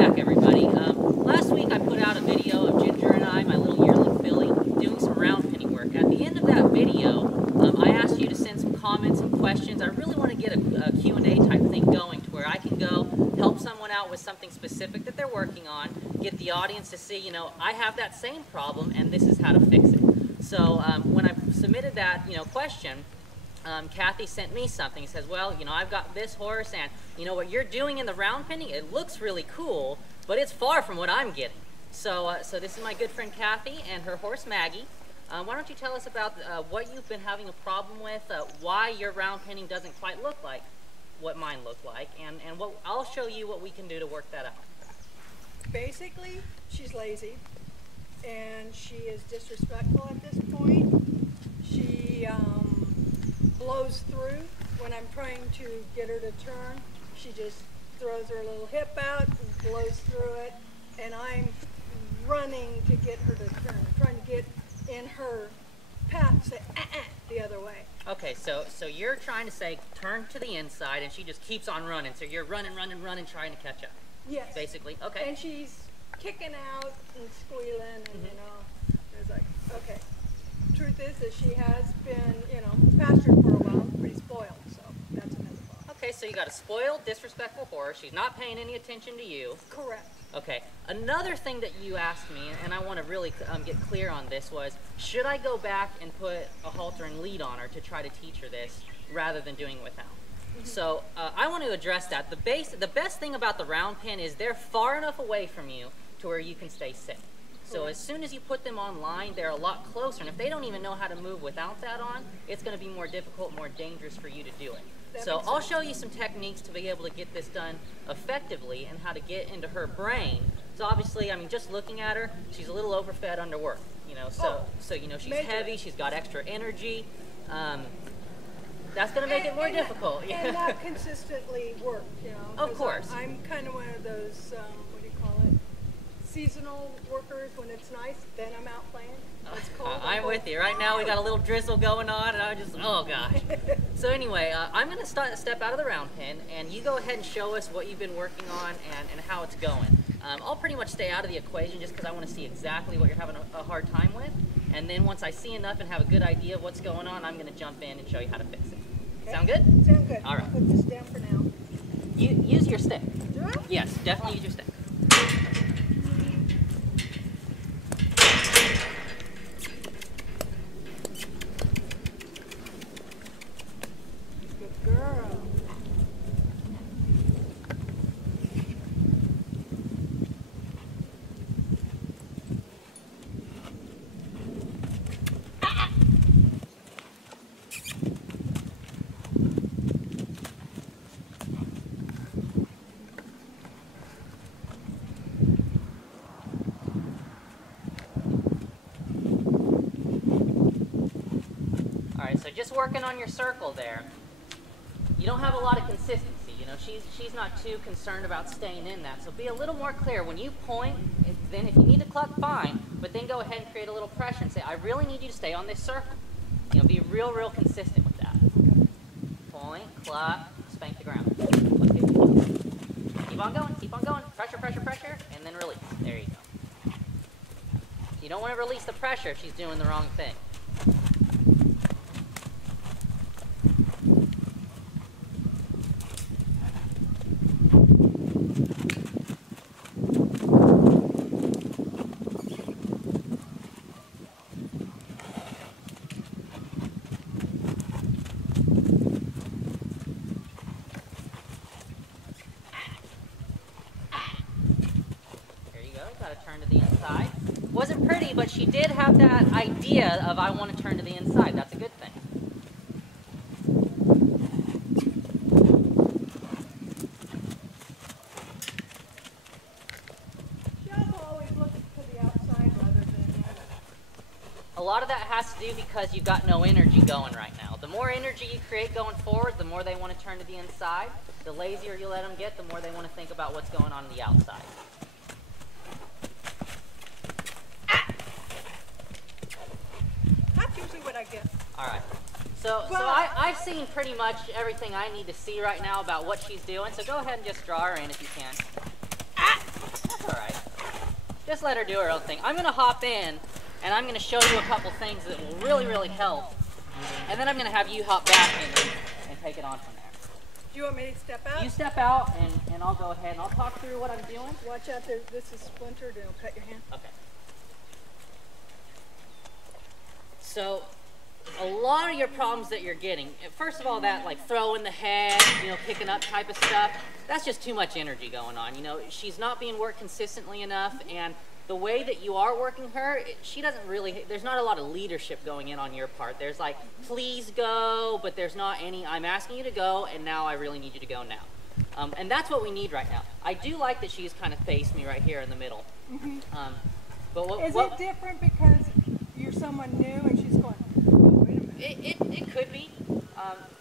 back, everybody. Last week I put out a video of Ginger and I, my little yearling filly, doing some round penny work. At the end of that video, I asked you to send some comments and questions. I really want to get a Q&A type thing going to where I can go help someone out with something specific that they're working on, get the audience to see, you know, I have that same problem and this is how to fix it. So when I submitted that, question, Kathy sent me something. He says, well, I've got this horse, and what you're doing in the round penny, it looks really cool, but it's far from what I'm getting. So this is my good friend Kathy and her horse Maggie. Why don't you tell us about what you've been having a problem with, why your round penning doesn't quite look like what mine looked like, and I'll show you what we can do to work that out. Basically, she's lazy, and she is disrespectful at this point. She blows through when I'm trying to get her to turn. She just throws her little hip out and blows through it, and I'm running to get her to turn, trying to get in her path, say the other way. Okay, so you're trying to say turn to the inside, and she just keeps on running. So you're running, trying to catch up. Yes. Basically, okay. And she's kicking out and squealing, and it's like, okay. Truth is that she has been, pastured for a while, pretty spoiled, so that's another problem. Okay, so you got a spoiled, disrespectful horse. She's not paying any attention to you. Correct. Okay, another thing that you asked me, and I want to really get clear on this, was should I go back and put a halter and lead on her to try to teach her this rather than doing it without? So I want to address that. The best thing about the round pen is they're far enough away from you to where you can stay safe. So as soon as you put them online, they're a lot closer. And if they don't even know how to move without that on, it's going to be more difficult, more dangerous for you to do it. So I'll show you some techniques to be able to get this done effectively and how to get into her brain. So obviously, just looking at her, she's a little overfed, underworked. So she's heavy, she's got extra energy. That's going to make it more difficult. And not consistently work, Of course. I'm kind of one of those, what do you call it, seasonal workers. When it's nice, then I'm out playing. It's cold. I'm with you. Right now we got a little drizzle going on, and I'm just, oh gosh. So anyway, I'm going to step out of the round pen, and you go ahead and show us what you've been working on and how it's going. I'll pretty much stay out of the equation just because I want to see exactly what you're having a hard time with. And then once I see enough and have a good idea of what's going on, I'm going to jump in and show you how to fix it. Okay. Sound good? Sound good. All right. I'll put this down for now. Use your stick. Do I? Yes, definitely use your stick. Good girl. So just working on your circle there, you don't have a lot of consistency. She's not too concerned about staying in that. So be a little more clear. When you point, then if you need to cluck, fine, but then go ahead and create a little pressure and say, I really need you to stay on this circle. Be real consistent with that. Point, cluck, spank the ground. Keep on going. Pressure, and then release. There you go. You don't want to release the pressure if she's doing the wrong thing. Turn to the inside. Wasn't pretty, but she did have that idea of I want to turn to the inside. That's a good thing. She'll always look to the outside rather than in. A lot of that has to do because you've got no energy going right now. The more energy you create going forward, the more they want to turn to the inside. The lazier you let them get, the more they want to think about what's going on the outside. All right. So I've seen pretty much everything I need to see right now about what she's doing. So go ahead and just draw her in if you can. just let her do her own thing. I'm gonna hop in and I'm gonna show you a couple things that will really, really help. And then I'm gonna have you hop back and take it on from there. Do you want me to step out? You step out and I'll go ahead and I'll talk through what I'm doing. Watch out, this is splintered and it'll cut your hand. Okay. So, a lot of your problems that you're getting, first of all, that like throwing the head, you know, picking up type of stuff, that's just too much energy going on. You know, she's not being worked consistently enough, and the way that you are working her, she doesn't really, there's not a lot of leadership going in on your part. There's like, please go, but there's not any, I'm asking you to go, and now I really need you to go now. And that's what we need right now. I do like that she's kind of faced me right here in the middle. But Is it different because you're someone new and she's going, oh, wait a minute. It could be,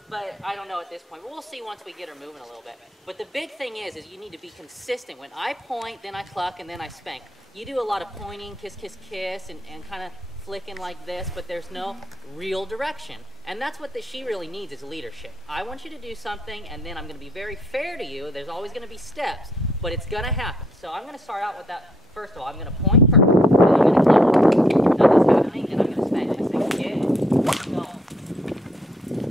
but I don't know at this point. But we'll see once we get her moving a little bit. But the big thing is you need to be consistent. When I point, then I cluck, and then I spank. You do a lot of pointing, kiss, kiss, kiss, and kind of flicking like this, but there's no real direction. And that's what she really needs is leadership. I want you to do something, and then I'm going to be very fair to you. There's always going to be steps, but it's going to happen. So I'm going to start out with that. First of all, I'm going to point first, then I'm going to click. Nothing's happening, then I'm going to spank. Just think, get going.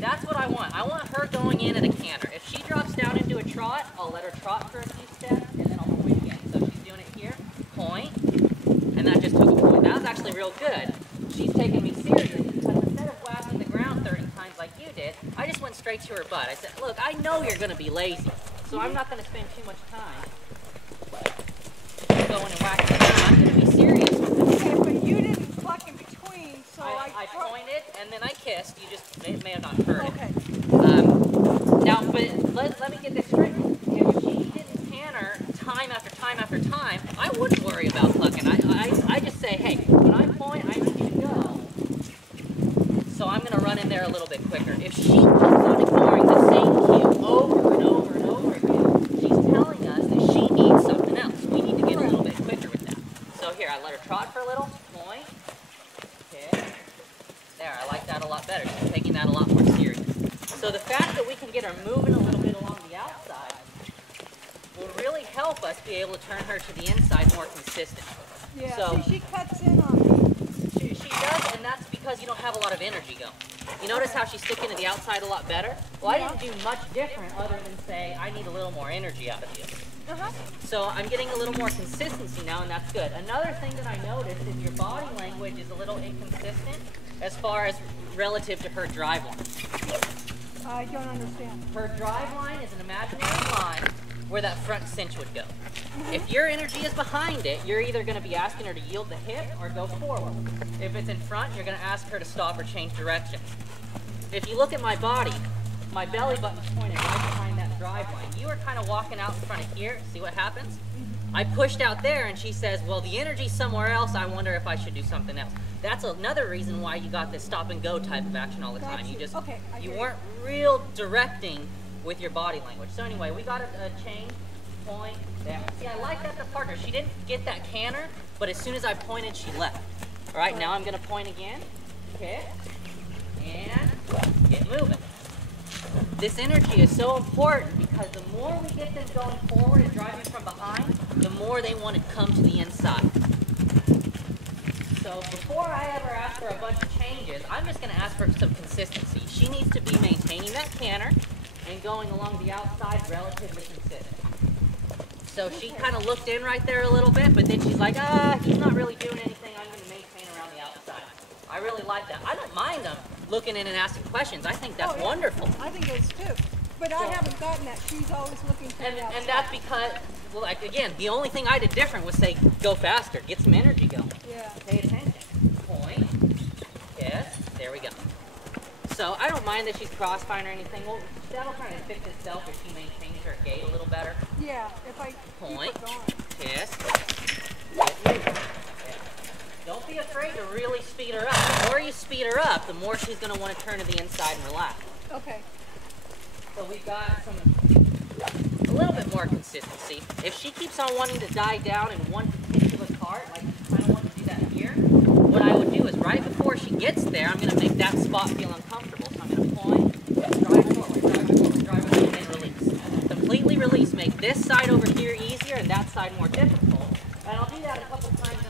That's what I want. I want her going in at a canter. If she drops down into a trot, I'll let her trot for a few steps, and then I'll point again. So she's doing it here, point, and that just took a point. That was actually real good. She's taking me seriously, because instead of whacking the ground 30 times like you did, I just went straight to her butt. I said, look, I know you're going to be lazy, so I'm not going to spend too much time going and whacking the ground. I'm going to be serious with it. Okay, but you didn't cluck in between, so I pointed and then I kissed. You just may have not heard it. Okay. Now, but let me get this straight. If she didn't canter time after time after time, I wouldn't worry about clucking. I just say, hey, when I point, I need you to go. So I'm going to run in there a little bit quicker. If she keeps on ignoring the same cue over and over and over again, she's telling us that she needs something else. We need to get a little bit quicker with that. So here, I let her trot for a little, point, kick. There, I like that a lot better. She's taking that a lot more serious. So the fact that we can get her moving a little bit along the outside will really help us be able to turn her to the inside more consistent. Yeah, so, see, she cuts in on me. She does, and that's because you don't have a lot of energy going. You notice how she's sticking to the outside a lot better? Well, I didn't do much different other than say, I need a little more energy out of you. So I'm getting a little more consistency now, and that's good. Another thing that I noticed is your body language is a little inconsistent as far as relative to her drive line. I don't understand. Her drive line is an imaginary line where that front cinch would go. If your energy is behind it, you're either going to be asking her to yield the hip or go forward. If it's in front, you're going to ask her to stop or change direction. If you look at my body, my belly button's pointed right behind that drive line. You were kind of walking out in front of here. See what happens? I pushed out there, and she says, well, the energy's somewhere else. I wonder if I should do something else. That's another reason why you got this stop and go type of action all the time. You just, you weren't real directing with your body language. So anyway, we got a change, point, there. See, I like that the partner. She didn't get that canter, but as soon as I pointed, she left. All right, now I'm going to point again, kick, and get moving. This energy is so important because the more we get them going forward and driving from behind, the more they want to come to the inside. So before I ever ask for a bunch of changes, I'm just going to ask for some consistency. She needs to be maintaining that canter and going along the outside relatively consistent. So she kind of looked in right there a little bit, but then she's like, he's not really doing anything. I'm going to maintain around the outside. I really like that. I don't mind them looking in and asking questions. I think that's wonderful. I think it is too. But I haven't gotten that. She's always looking for the outside. And that's because, well, like, again, the only thing I did different was say, go faster, get some energy going. Yeah. Pay attention. Point. Yes. There we go. So I don't mind that she's crossfiring or anything. Well, that'll kind of fix itself if she maintains her gait a little better. Yeah, if I point, keep her going. kiss, don't be afraid to really speed her up. The more you speed her up, the more she's going to want to turn to the inside and relax. Okay. So we've got a little bit more consistency. If she keeps on wanting to die down in one particular part, like I kind of want to do that here, what I would do is right before she gets there, I'm going to make that spot feel uncomfortable. So I'm going to point, drive forward, and release. Completely release. Make this side over here easier and that side more difficult. And I'll do that a couple times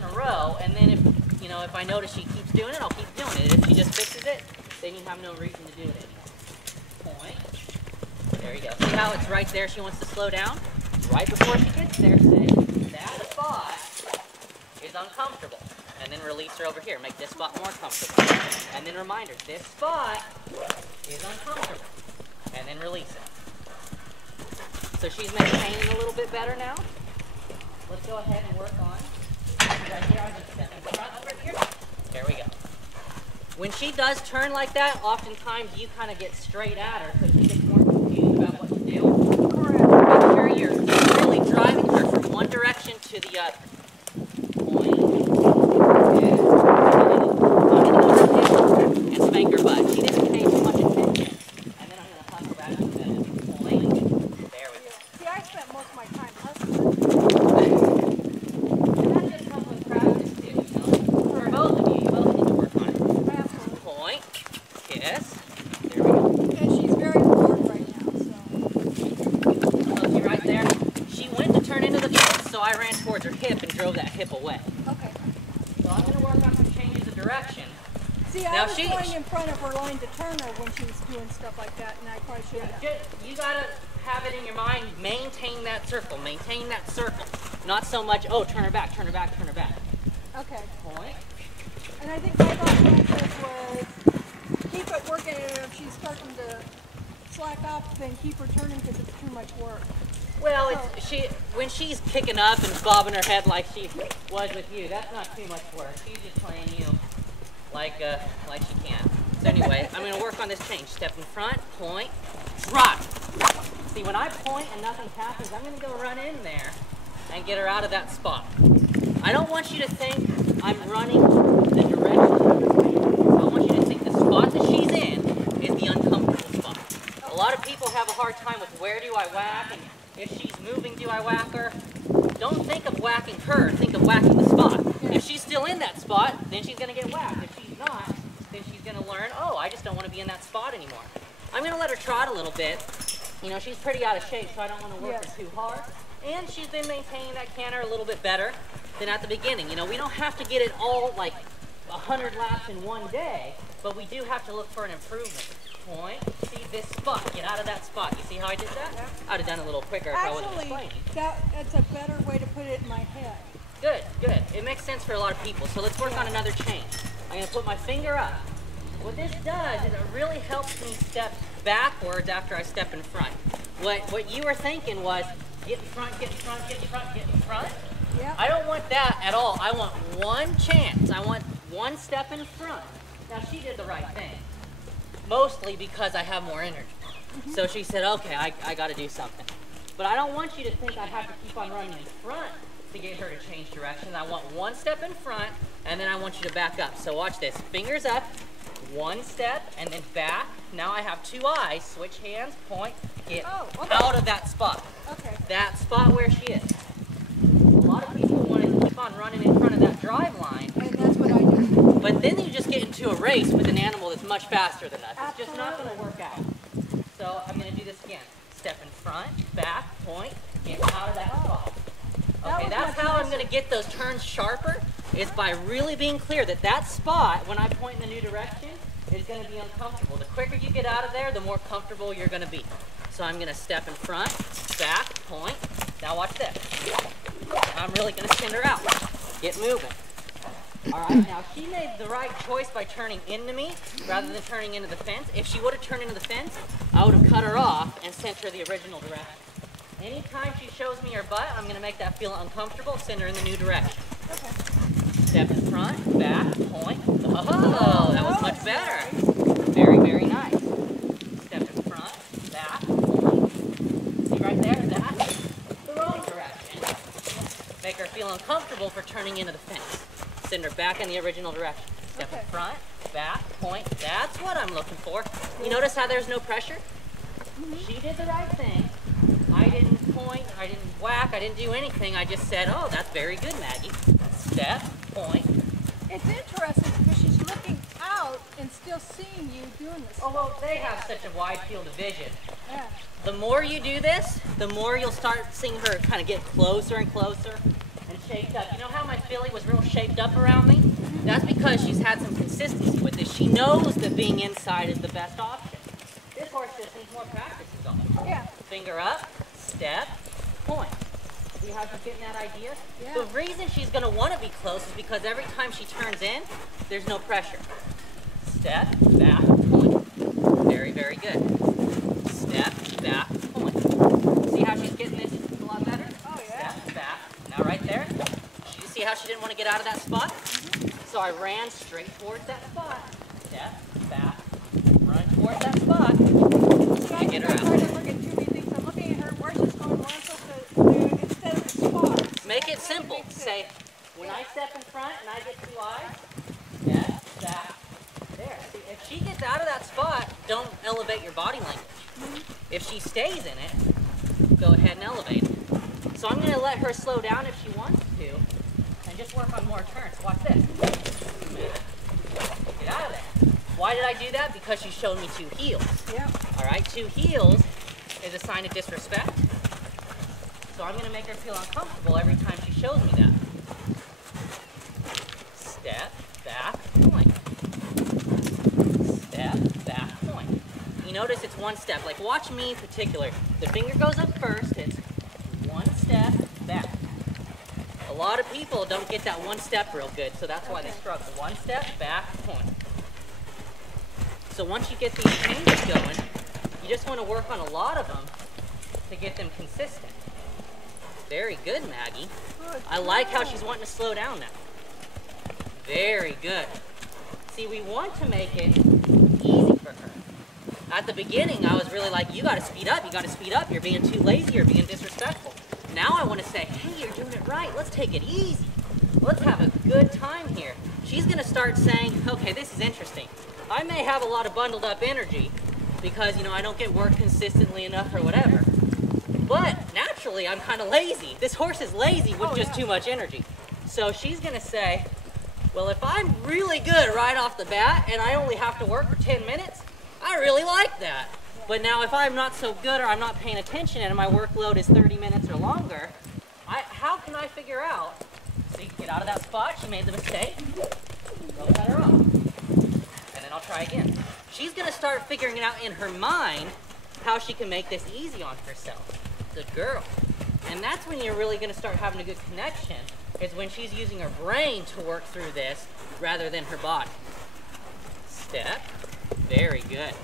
I notice she keeps doing it, I'll keep doing it. If she just fixes it, then you have no reason to do it anymore. Point. There you go. See how it's right there? She wants to slow down. Right before she gets there, say, that spot is uncomfortable. And then release her over here. Make this spot more comfortable. And then remind her, this spot is uncomfortable. And then release it. So she's maintaining a little bit better now. Let's go ahead and work on right here. I'm just stepping front over here. There we go. When she does turn like that, oftentimes you kind of get straight at her so she gets more confused about what to do. Correct. Make sure you're really driving her from one direction to the other. Point. Good. And spank her butt. She didn't pay too much attention. And then I'm going to hug her back up and point. There we go. See, I spent most of my time hustling. And that just comes with practice too, you know. For both of you both need to work on it. Absolutely. Point. Kiss. There we go. And she's very bored right now, so. So see right there? She went to turn into the fence, so I ran towards her hip and drove that hip away. Okay. So I'm going to work on some changes of direction. See, Now I was she- going in front of her line to turn her when she was doing stuff like that, and I probably should have. You gotta have it in your mind, maintain that circle, maintain that circle. Not so much, oh, turn her back, turn her back, turn her back. Okay. Point. And I think my thought process was keep it working, and if she's starting to slack off, then keep her turning because it's too much work. Well, when she's kicking up and bobbing her head like she was with you, that's not too much work. She's just playing you like she can. So anyway, I'm gonna work on this change. Step in front, point, drop. See, when I point and nothing happens, I'm gonna go run in there and get her out of that spot. I don't want you to think I'm running the direction of the point. I want you to think the spot that she's in is the uncomfortable spot. A lot of people have a hard time with where do I whack, and if she's moving, do I whack her? Don't think of whacking her, think of whacking the spot. If she's still in that spot, then she's gonna get whacked. If she's not, then she's gonna learn, oh, I just don't wanna be in that spot anymore. I'm gonna let her trot a little bit. You know, she's pretty out of shape, so I don't wanna work her too hard. And she's been maintaining that canter a little bit better than at the beginning. You know, we don't have to get it all like 100 laps in one day, but we do have to look for an improvement. Point, see this spot, get out of that spot. You see how I did that? Yeah. I'd have done it a little quicker if I wasn't Actually, explaining. that's a better way to put it in my head. Good, good. It makes sense for a lot of people. So let's work on another change. I'm going to put my finger up. What this does is it really helps me step backwards after I step in front. What you were thinking was get in front, get in front, get in front, get in front. Yeah. I don't want that at all. I want one chance. I want one step in front. Now she did the right thing. Mostly because I have more energy. So she said, okay, I got to do something. But I don't want you to think I have to keep on running in front to get her to change directions. I want one step in front, and then I want you to back up. So watch this. Fingers up, one step, and then back. Now I have two eyes. Switch hands, point, get out of that spot. Okay. That spot where she is. A lot of people want to keep on running in front of that drive line. And that's what I do. But then you just get into a race with an animal that's much faster than us. It's just not going to Absolutely. work out. So I'm going to do this again. Step in front, back, point, get out of that spot. That Okay, was that's much how I'm nicer. going to get those turns sharper, is by really being clear that that spot, when I point in the new direction, is going to be uncomfortable. The quicker you get out of there, the more comfortable you're going to be. So I'm going to step in front, back, point. Now watch this. I'm really going to send her out. Get moving. All right, now she made the right choice by turning into me rather than turning into the fence. If she would have turned into the fence, I would have cut her off and sent her the original direction. Anytime she shows me her butt, I'm going to make that feel uncomfortable, send her in the new direction. Okay. Step in front, back, point. Oh, that was much better. Very, very nice. Step in front, back, point. See right there? That's the wrong direction. Make her feel uncomfortable for turning into the fence. Send her back in the original direction. Step in front, back, point. That's what I'm looking for. You notice how there's no pressure? She did the right thing. I didn't point, I didn't whack, I didn't do anything. I just said, oh, that's very good, Maggie. Step, point. It's interesting because she's looking out and still seeing you doing this. Oh, well, they have such a wide field of vision. Yeah. The more you do this, the more you'll start seeing her kind of get closer and closer and shaped up. You know how my filly was real shaped up around me? That's because she's had some consistency with this. She knows that being inside is the best option. This horse just needs more practice is all. Yeah. Finger up, step, point. See how she's getting that idea? Yeah. The reason she's going to want to be close is because every time she turns in, there's no pressure. Step, back, point. Very, very good. Step, back, point. See how she's getting this a lot better? Oh, yeah. Step, back. Now right there, you see how she didn't want to get out of that spot? So I ran straight towards that spot. Step, back, run towards that spot. I Get her out. try to look at too many things. I'm looking at her where she's going, what I'm supposed to do instead of the spot. Make it simple. Say, when I step in front and I get 2 eyes, step, back, there. See, if she gets out of that spot, don't elevate your body language. If she stays in it, go ahead and elevate it. So I'm going to let her slow down if she wants to, and just work on more turns. Watch this. Get out of there. Why did I do that? Because she showed me 2 heels. Yeah. All right, 2 heels is a sign of disrespect. So I'm going to make her feel uncomfortable every time she shows me that. Step, back, point. Step, back, point. You notice it's 1 step. Like watch me in particular. The finger goes up first. It's 1 step, back. A lot of people don't get that 1 step real good, so that's why they struggle. 1 step, back, point. So once you get these changes going, you just want to work on a lot of them to get them consistent. Very good, Maggie. I like how she's wanting to slow down now. Very good. See, we want to make it easy for her. At the beginning, I was really like, you got to speed up, you got to speed up. You're being too lazy, you're being disrespectful. Now I want to say, hey, you're doing it right. Let's take it easy. Let's have a good time here. She's going to start saying, okay, this is interesting. I may have a lot of bundled up energy because, you know, I don't get work consistently enough or whatever. But naturally, I'm kind of lazy. This horse is lazy with just too much energy. So she's going to say, well, if I'm really good right off the bat and I only have to work for 10 minutes, I really like that. But now if I'm not so good or I'm not paying attention and my workload is 30 minutes or longer, how can I figure out? See, get out of that spot. She made the mistake. Go let her off. And then I'll try again. She's going to start figuring it out in her mind how she can make this easy on herself. Good girl. And that's when you're really going to start having a good connection, is when she's using her brain to work through this rather than her body. Step. Very good.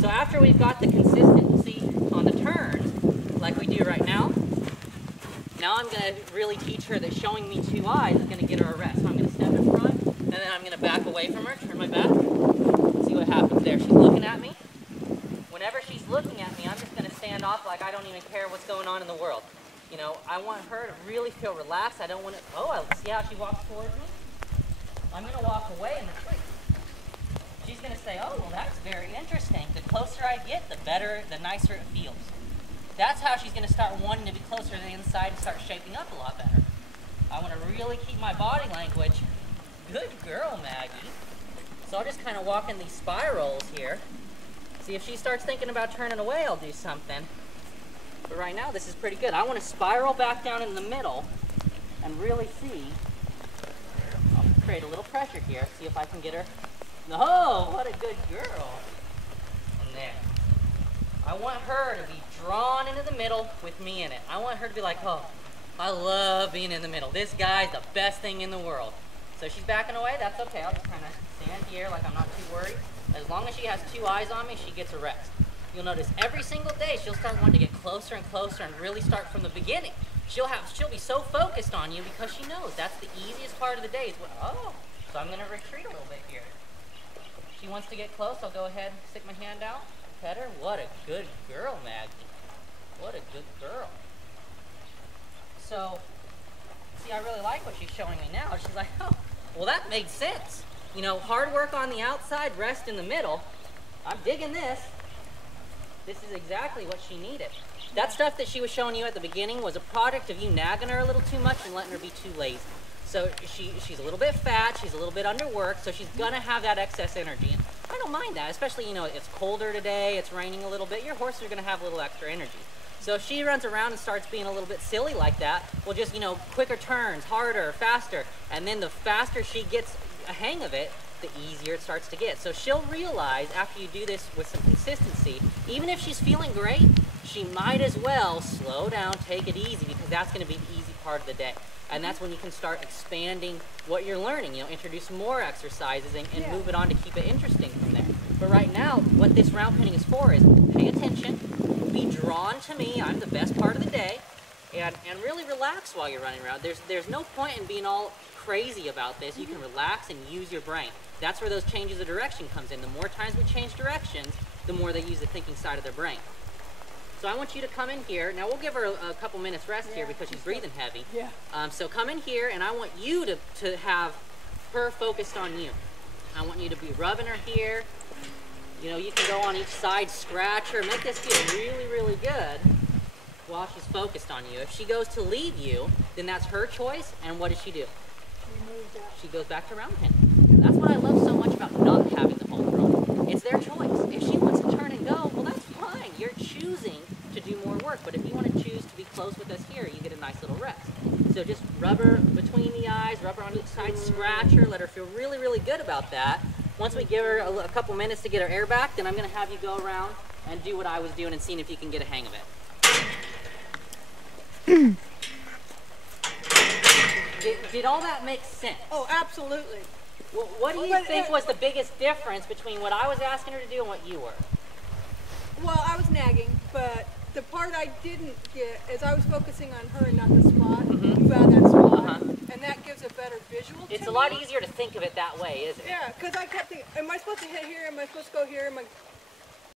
So after we've got the consistency on the turns, like we do right now, now I'm going to really teach her that showing me 2 eyes is going to get her a rest. So I'm going to step in front, and then I'm going to back away from her, turn my back, see what happens there. She's looking at me. Whenever she's looking at me, I'm just going to stand off like I don't even care what's going on in the world. You know, I want her to really feel relaxed. I don't want to, see how she walks towards me? I'm going to walk away and retreat. She's going to say, oh, well, that's very interesting. The closer I get, the better, the nicer it feels. That's how she's going to start wanting to be closer to the inside and start shaping up a lot better. I want to really keep my body language. Good girl, Maggie. So I'll just kind of walk in these spirals here. See, if she starts thinking about turning away, I'll do something. But right now, this is pretty good. I want to spiral back down in the middle and really see. I'll create a little pressure here. See if I can get her. Oh, what a good girl. And there. I want her to be drawn into the middle with me in it. I want her to be like, oh, I love being in the middle. This guy's the best thing in the world. So she's backing away. That's okay. I'll just kind of stand here like I'm not too worried. As long as she has 2 eyes on me, she gets a rest. You'll notice every single day she'll start wanting to get closer and closer and really start from the beginning. She'll be so focused on you because she knows that's the easiest part of the day. So I'm going to retreat a little bit here. She wants to get close. I'll go ahead and stick my hand out, pet her. What a good girl, Maggie. What a good girl. So, see, I really like what she's showing me now. She's like, oh, well, that made sense. You know, hard work on the outside, rest in the middle. I'm digging this. This is exactly what she needed. That stuff that she was showing you at the beginning was a product of you nagging her a little too much and letting her be too lazy. So she's a little bit fat, she's a little bit underworked, so she's gonna have that excess energy. And I don't mind that, especially, you know, it's colder today, it's raining a little bit, your horses are gonna have a little extra energy. So if she runs around and starts being a little bit silly like that, we'll just, you know, quicker turns, harder, faster, and then the faster she gets a hang of it, the easier it starts to get. So she'll realize after you do this with some consistency, even if she's feeling great, she might as well slow down, take it easy, because that's going to be the easy part of the day. And that's when you can start expanding what you're learning, you know, introduce more exercises and move it on to keep it interesting from there. But right now, what this round penning is for is pay attention, be drawn to me, I'm the best part of the day, and really relax while you're running around. There's no point in being all crazy about this. You can relax and use your brain. That's where those changes of direction comes in. The more times we change directions, the more they use the thinking side of their brain. So I want you to come in here. Now we'll give her a couple minutes rest here because she's breathing heavy. Yeah. So come in here, and I want you to have her focused on you. I want you to be rubbing her here. You know, you can go on each side, scratch her, make this feel really, really good while she's focused on you. If she goes to leave you, then that's her choice, and what does she do? She goes back to round pen. That's what I love so much about not having the home throw. It's their choice. If she wants to turn and go, well, that's fine. You're choosing to do more work, but if you want to choose to be close with us here, you get a nice little rest. So just rub her between the eyes, rub her on each side, scratch her, let her feel really, really good about that. Once we give her a couple minutes to get her air back, then I'm going to have you go around and do what I was doing and seeing if you can get a hang of it. Did all that make sense? Oh, absolutely. Well, what do you think was the biggest difference between what I was asking her to do and what you were? Well, I was nagging, but the part I didn't get is I was focusing on her and not the spot. You found that spot, and that gives a better visual to It's me. a lot easier to think of it that way, isn't it? Yeah, because I kept thinking, am I supposed to hit here? Am I supposed to go here? Am I